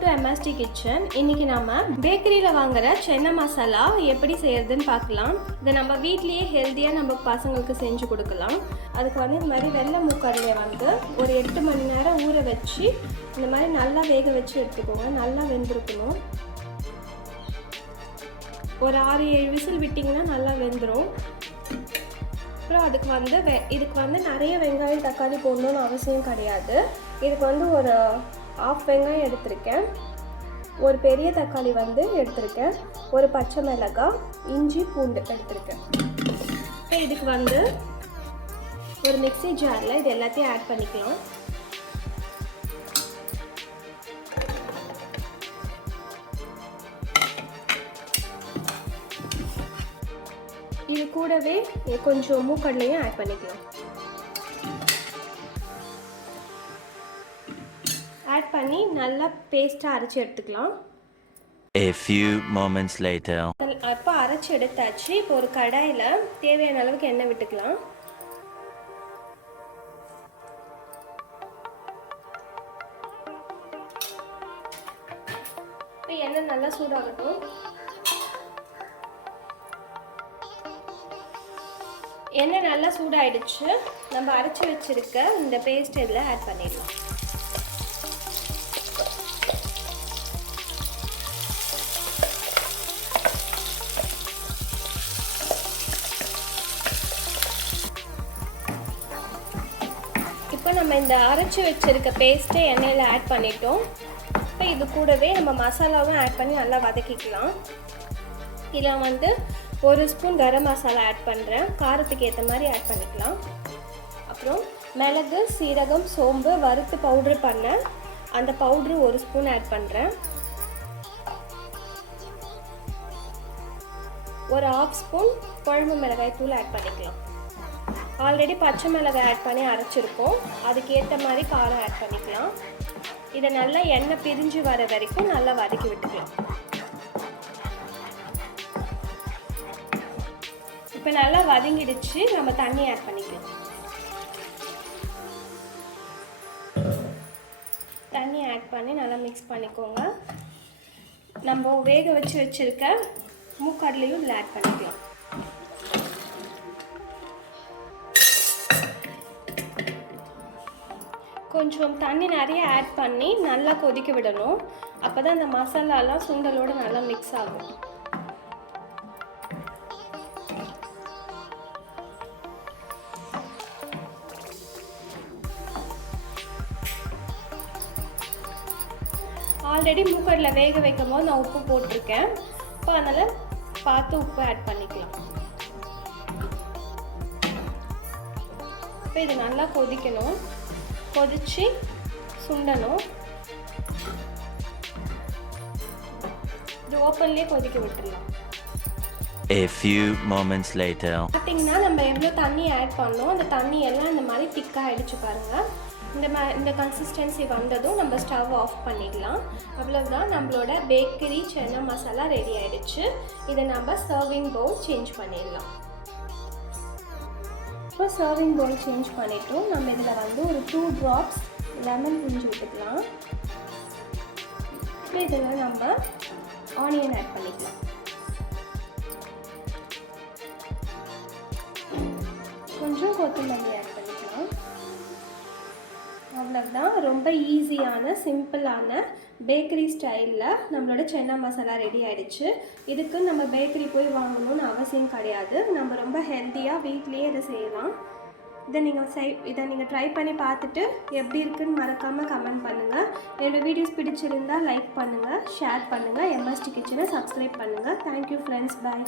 Welcome to MSD kitchen. இன்னைக்கு நாம பேக்கரியில வாங்குற சென்னா மசாலா எப்படி செய்யறதுன்னு பார்க்கலாம். இதை நம்ம வீட்லயே ஹெல்தியா நம்ம பசங்களுக்கு செஞ்சு கொடுக்கலாம். அதுக்கு வந்து இந்த மாதிரி வெள்ளை மூக்கடலையை வந்து ஒரு 8 மணி நேரம் ஊற வச்சு இந்த மாதிரி நல்லா வேக வச்சு எடுத்துக்கோங்க. நல்லா வெந்திருக்கணும். ஒரு 6-7 விசில் விட்டிங்கன்னா நல்லா வெந்துடும். அப்புறம் இதுக்கு வந்து நிறைய வெங்காயம் தக்காளி போடணும்னு அவசியம் கிடையாது. இதுக்கு வந்து ஒரு 1/2 வெங்காயம் எடுத்திருக்கேன், ஒரு பெரிய தக்காளி வந்து எடுத்திருக்கேன், ஒரு பச்சை மிளகாய், இஞ்சி பூண்டு எடுத்திருக்கேன். இப்போ இதுக்கு வந்து ஒரு மிக்ஸி ஜாரில் இது எல்லாத்தையும் ஆட் பண்ணிக்கலாம். இது கூடவே கொஞ்சம் மூக்கடலையும் ஆட் பண்ணிக்கலாம். ஆட் பண்ணி நல்லா பேஸ்ட்டாக அரைச்சி எடுத்துக்கலாம். A few moments later. அப்போ அரைச்சி எடுத்தாச்சு. இப்போ ஒரு கடாயில் தேவையான அளவுக்கு எண்ணெய் விட்டுக்கலாம். இப்போ எண்ணெய் நல்லா சூடாகட்டும். எண்ணெய் நல்லா சூடாயிடுச்சு. நம்ம அரைச்சி வச்சிருக்க இந்த பேஸ்ட் இதில் ஆட் பண்ணிடலாம். இப்போ நம்ம இந்த அரைச்சி வச்சிருக்க பேஸ்ட்டை எண்ணெயில் ஆட் பண்ணிட்டோம். இப்போ இது கூடவே நம்ம மசாலாவும் ஆட் பண்ணி நல்லா வதக்கிக்கலாம். இதில் வந்து 1 ஸ்பூன் கரம் மசாலா ஆட் பண்ணுறேன். காரத்துக்கு ஏற்ற மாதிரி ஆட் பண்ணிக்கலாம். அப்புறம் மிளகு, சீரகம், சோம்பு வறுத்து பவுட்ரு பண்ணேன், அந்த பவுட்ரு 1 ஸ்பூன் ஆட் பண்ணுறேன். ஒரு 1/2 ஸ்பூன் குழம்பு மிளகாய் தூள் ஆட் பண்ணிக்கலாம். ஆல்ரெடி பச்சை மிளகாய் ஆட் பண்ணி அரைச்சிருக்கோம், அதுக்கேற்ற மாதிரி காரம் ஆட் பண்ணிக்கலாம். இதை நல்லா எண்ணெய் பிரிஞ்சு வர வரைக்கும் நல்லா வதக்கி விட்டுக்கலாம். இப்போ நல்லா வதங்கிடுச்சு. நம்ம தண்ணி ஆட் பண்ணிக்கலாம். தண்ணி ஆட் பண்ணி நல்லா மிக்ஸ் பண்ணிக்கோங்க. நம்ம வேக வச்சிருக்க மூக்கடலையும் இதில் ஆட் பண்ணிக்கலாம். கொஞ்சம் தண்ணி நிறைய ஆட் பண்ணி நல்லா கொதிக்க விடணும். அப்போ தான் அந்த மசாலாலாம் சுண்டலோடு நல்லா மிக்ஸ் ஆகும். ஆல்ரெடி மூக்கடலை வேக வைக்கும் போது நான் உப்பு போட்டிருக்கேன். இப்போ அதனால் பார்த்து உப்பு ஆட் பண்ணிக்கலாம். இப்போ இது நல்லா கொதிக்கணும். கொதிச்சு சுண்டணும். இது ஓப்பன்லேயே கொதிக்க விட்டுடலாம். A few moments later. பார்த்தீங்கன்னா நம்ம எவ்வளோ தண்ணி ஆட் பண்ணோம், அந்த தண்ணி எல்லாம் இந்த மாதிரி திக்காக ஆகிடுச்சு பாருங்கள். இந்த கன்சிஸ்டன்சி வந்ததும் நம்ம ஸ்டவ் ஆஃப் பண்ணிடலாம். அவ்வளோதான், நம்மளோட பேக்கரி சென்னா மசாலா ரெடி ஆகிடுச்சு. இதை நம்ம சர்விங் பவுல் சேஞ்ச் பண்ணிடலாம். இப்போ சர்விங் பவுல் சேஞ்ச் பண்ணிட்டோம். நம்ம இதில் வந்து ஒரு 2 ட்ராப்ஸ் லெமன் புழிஞ்சு விட்டுக்கலாம். இப்போ இதில் நம்ம ஆனியன் ஆட் பண்ணிக்கலாம். கொஞ்சம் கொத்தமல்லி ஆட் பண்ணிக்கலாம். அவ்வளோதான், ரொம்ப ஈஸியான சிம்பிளான பேக்கரி ஸ்டைலில் நம்மளோட சென்னா மசாலா ரெடி ஆகிடுச்சு. இதுக்கு நம்ம பேக்கரி போய் வாங்கணும்னு அவசியம் கிடையாது. நம்ம ரொம்ப ஹெல்த்தியாக வீட்லேயே இதை செய்யலாம். இதை நீங்கள் ட்ரை பண்ணி பார்த்துட்டு எப்படி இருக்குன்னு மறக்காமல் கமெண்ட் பண்ணுங்கள். என்னோடய வீடியோஸ் பிடிச்சிருந்தால் லைக் பண்ணுங்கள், ஷேர் பண்ணுங்கள், MSD கிச்சனை சப்ஸ்கிரைப் பண்ணுங்கள். தேங்க்யூ ஃப்ரெண்ட்ஸ், பாய்.